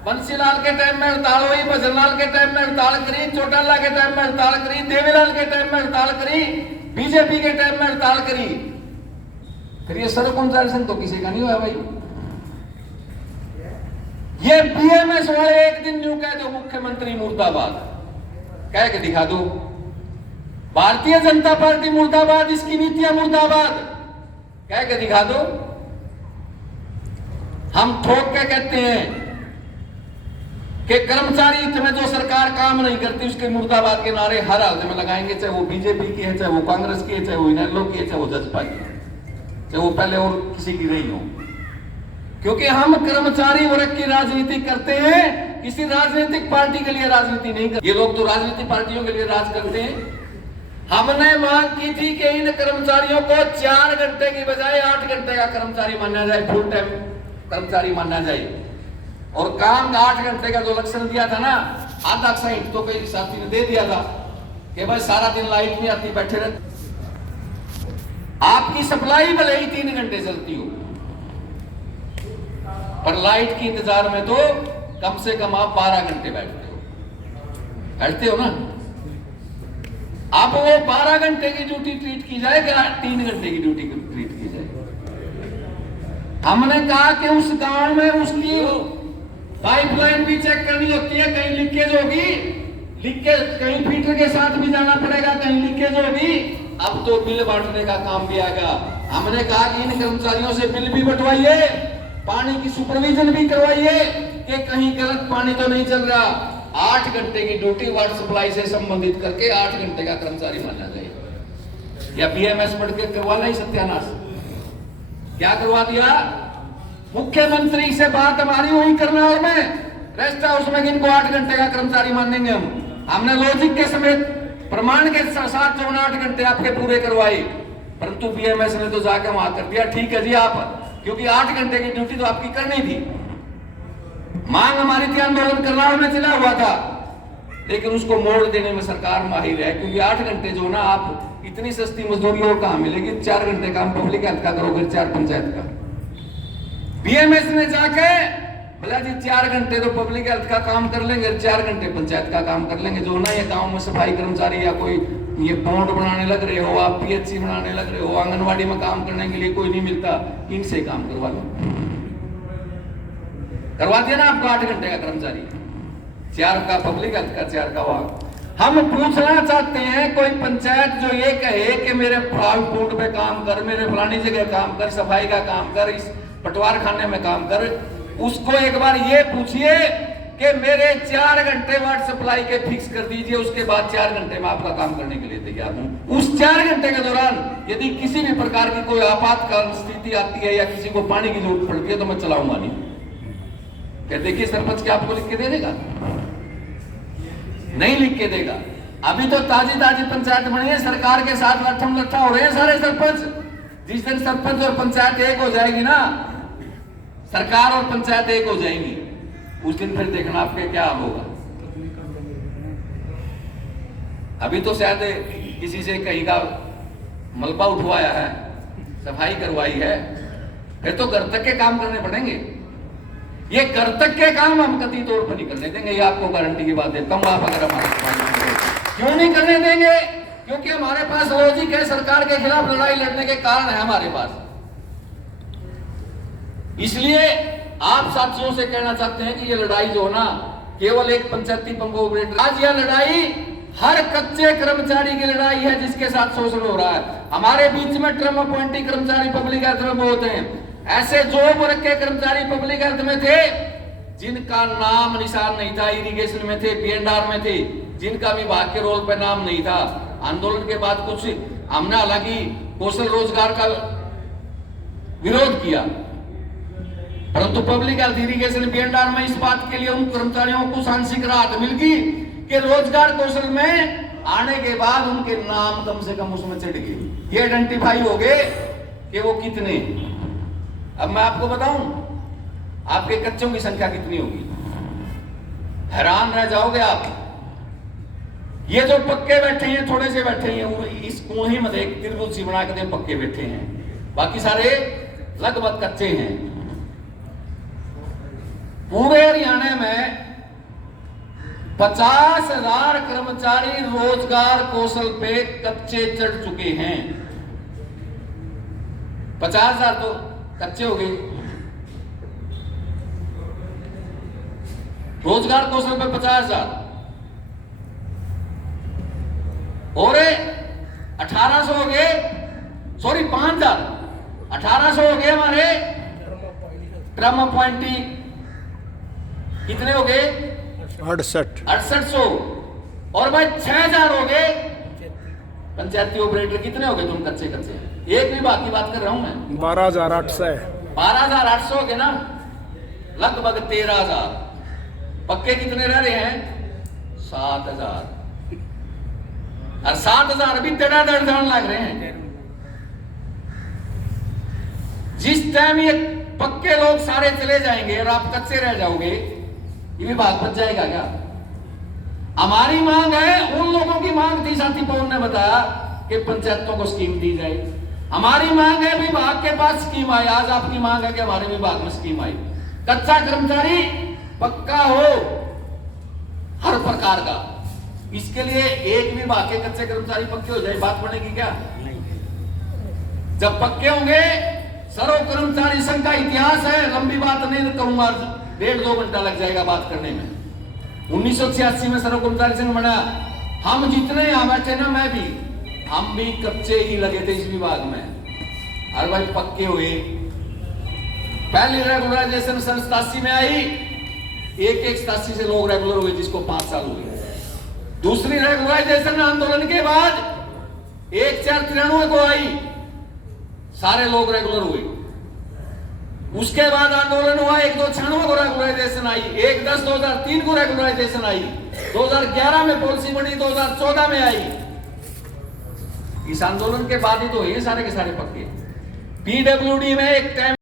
बंसीलाल के टाइम में हड़ताल हुई, भजनलाल के टाइम में हड़ताल करी, चौटाला के टाइम में हड़ताल करी, देवीलाल के टाइम में हड़ताल करी, बीजेपी के टाइम में हड़ताल करी। फिर ये सड़क कर्मचारी तो किसी का नहीं हुआ भाई। ये बीएमएस वाले एक दिन न्यू कह दो मुख्यमंत्री मुर्दाबाद, कह के दिखा दो भारतीय जनता पार्टी मुर्दाबाद, इसकी नीतियां मुर्दाबाद, कह के दिखा दो। हम ठोक के कहते हैं कि कर्मचारी में जो सरकार काम नहीं करती उसके मुर्दाबाद के नारे हर हालत में लगाएंगे, चाहे वो बीजेपी की है, चाहे वो कांग्रेस की है, चाहे वो इनेलो की है, चाहे वो जसपा की है, चाहे वो पहले और किसी की नहीं हो। क्योंकि हम कर्मचारी वर्ग की राजनीति करते हैं, किसी राजनीतिक पार्टी के लिए राजनीति नहीं करते। ये लोग तो राजनीतिक पार्टियों के लिए राज करते हैं। हमने मांग की थी कि इन कर्मचारियों को 4 घंटे की बजाय 8 घंटे का कर्मचारी माना जाए, फुल टाइम कर्मचारी माना जाए, और काम 8 घंटे का जो लक्षण दिया था ना, आधा साइड तो कई साथी ने दे दिया था कि भाई सारा दिन लाइट नहीं आती, बैठे रहते। आपकी सप्लाई भले ही 3 घंटे चलती हो, पर लाइट के इंतजार में तो कम से कम आप 12 घंटे बैठते हो ना। अब वो 12 घंटे की ड्यूटी ट्रीट की जाए कि 3 घंटे की ड्यूटी ट्रीट की जाए। हमने कहा कि उस गांव में उसकी पाइपलाइन भी चेक करनी होती है, कहीं लीकेज होगी, लीकेज कहीं फीटर के साथ भी जाना पड़ेगा, कहीं लीकेज होगी। अब तो बिल बांटने का काम भी आएगा। हमने कहा कि इन कर्मचारियों से बिल भी बंटवाइए, पानी की सुपरविजन भी करवाइए कि कहीं गलत पानी तो नहीं चल रहा। 8 घंटे की ड्यूटी वाटर सप्लाई से संबंधित करके 8 घंटे का कर्मचारी माना जाए। या बीएमएस बढ़ के करवा ली सत्यानाश, क्या करवा दिया? मुख्यमंत्री से बात हमारी हुई करनाल में, रेस्ट हाउस में इनको 8 घंटे का कर्मचारी मानेंगे हम। हमने लॉजिक के समेत प्रमाण के साथ जो 8 घंटे आपके पूरे करवाई, परंतु बीएमएस ने तो जाकर वहां कर दिया ठीक है जी आप, क्योंकि 8 घंटे की ड्यूटी तो आपकी करनी थी। मांग हमारी थी, आंदोलन करनाल में चला हुआ था, लेकिन उसको मोड़ देने में सरकार माहिर है। क्योंकि 8 घंटे जो ना, आप इतनी सस्ती मजदूरी और कहां मिलेगी? 4 घंटे काम पब्लिक हेल्थ का करोगे, 4 पंचायत का। बीएमएस ने जाके बोला जी 4 घंटे तो पब्लिक हेल्थ का काम कर लेंगे, 4 घंटे पंचायत का काम कर लेंगे। जो ना ये गांव में सफाई कर्मचारी या कोई ये पौंड बनाने लग रहे हो, आप पीएचसी बनाने लग रहे हो, आंगनवाड़ी में काम करने के लिए कोई नहीं मिलता, इनसे काम करवा लो। करवा दिया ना आपको 8 घंटे का कर्मचारी, 4 का पब्लिक हेल्थ का, 4 का वहां। हम पूछना चाहते हैं, कोई पंचायत जो ये कहे कि मेरे फूड पे काम कर, मेरे फलानी जगह काम कर, सफाई का काम कर, इस पटवार खाने में काम कर, उसको एक बार ये पूछिए कि मेरे 4 घंटे वाटर सप्लाई के फिक्स कर दीजिए, उसके बाद 4 घंटे में आपका काम करने के लिए तैयार हूं। उस 4 घंटे के दौरान यदि किसी भी प्रकार की कोई आपातकाल स्थिति आती है या किसी को पानी की जरूरत पड़ती है तो मैं चलाऊंगा नहीं। क्या देखिए सरपंच क्या आपको लिख के दे देगा? नहीं लिख के देगा। अभी तो ताजी पंचायत बनी है, सरकार के साथ लट्ठम लट्ठा हो रहे हैं सारे सरपंच। जिस दिन सरपंच और पंचायत एक हो जाएगी ना, सरकार और पंचायत एक हो जाएंगी, उस दिन फिर देखना आपके क्या होगा। अभी तो शायद किसी से कहीं का मलबा उठवाया है, सफाई करवाई है, फिर तो घर तक के काम करने पड़ेंगे। ये घर तक के काम हम कतई तौर पर नहीं करने देंगे, ये आपको गारंटी की बात देता हूं। आप अगर हमारे क्यों नहीं करने देंगे? क्योंकि हमारे पास लॉजिक है, सरकार के खिलाफ लड़ाई लड़ने के कारण है हमारे पास। इसलिए आप साथियों से कहना चाहते हैं कि ये लड़ाई जो ना केवल एक पंचायती पंप ऑपरेटर, आज यह लड़ाई हर कच्चे कर्मचारी की लड़ाई है जिसके साथ शोषण हो रहा है। हमारे बीच में टर्म अपॉइंटी कर्मचारी पब्लिक हेल्थ में बहुत हैं, ऐसे जॉब वर्ग के कर्मचारी पब्लिक हेल्थ में थे जिनका नाम निशान नहीं था, इरिगेशन में थे, पीएनआर में थे, जिनका विभाग के रोल पे नाम नहीं था। आंदोलन के बाद कुछ हमने हालांकि कौशल रोजगार का विरोध किया, परंतु पब्लिक हेल्थ, इरिगेशन, पीएनआर में इस बात के लिए उन कर्मचारियों को आंशिक राहत मिल गई कि रोजगार कौशल में आने के बाद उनके नाम कम से कम उसमें चढ़ गए, ये आइडेंटिफाई हो गए कि वो कितने। अब मैं आपको बताऊं आपके कच्चों की संख्या कितनी होगी, हैरान रह जाओगे आप। ये जो पक्के बैठे हैं, थोड़े से बैठे हैं, इस कुएं में एक त्रिभुज सी बना के पक्के बैठे हैं, बाकी सारे लगभग कच्चे हैं। पूरे हरियाणा में 50,000 कर्मचारी रोजगार कौशल पे कच्चे चढ़ चुके हैं। 50,000 तो कच्चे हो गए। रोजगार कौशल पे 50,000 और 1800 हो गए, सॉरी 5,000, 1800 हो गए हमारे क्रम अपॉइंटी। कितने हो गए? 6800। और भाई 6,000 हो गए पंचायती ऑपरेटर। कितने हो गए तुम कच्चे? एक विभाग की बात कर रहा हूं मैं। 12,800 12,800 हो गए ना, लगभग 13,000। पक्के कितने रह रहे हैं? 7,000। और 7,000 भी तेरा दर्द लग रहे हैं। जिस टाइम ये पक्के लोग सारे चले जाएंगे और आप कच्चे रह जाओगे, ये विभाग बच जाएगा क्या? हमारी मांग है, उन लोगों की मांग थी, साथी पवन ने बताया कि पंचायतों को स्कीम दी जाए। हमारी मांग है विभाग के पास स्कीम आई। आज आपकी मांग है कि हमारे विभाग में स्कीम आई। कच्चा कर्मचारी पक्का हो हर प्रकार का। इसके लिए एक विभाग के कच्चे कर्मचारी पक्के हो जाए, बात बनेगी क्या? जब पक्के होंगे, सर्व कर्मचारी संघ का इतिहास है, लंबी बात नहीं कहूंगा, 1.5-2 घंटा लग जाएगा बात करने में। 1986 में सर्व कर्मचारी संघ बना। हम जितने यहां बैठे ना, मैं भी, हम भी कच्चे ही लगे थे इस विभाग में। और भाई पक्के हुए। पहली रेगुलराइजेशन 87 में आई, 87 से लोग रेगुलर हुए, जिसको 5 साल हुए। दूसरी रेगुलराइजेशन आंदोलन के बाद 1493 को आई, सारे लोग रेगुलर हुए। उसके बाद आंदोलन हुआ, 1296 को रेगुलराइजेशन आई, 1/10/2003 को रेगुलराइजेशन आई, 2011 में पॉलिसी बनी, 2014 में आई। इस आंदोलन के बाद ही तो ये सारे के सारे पक्के। पीडब्ल्यूडी में एक टाइम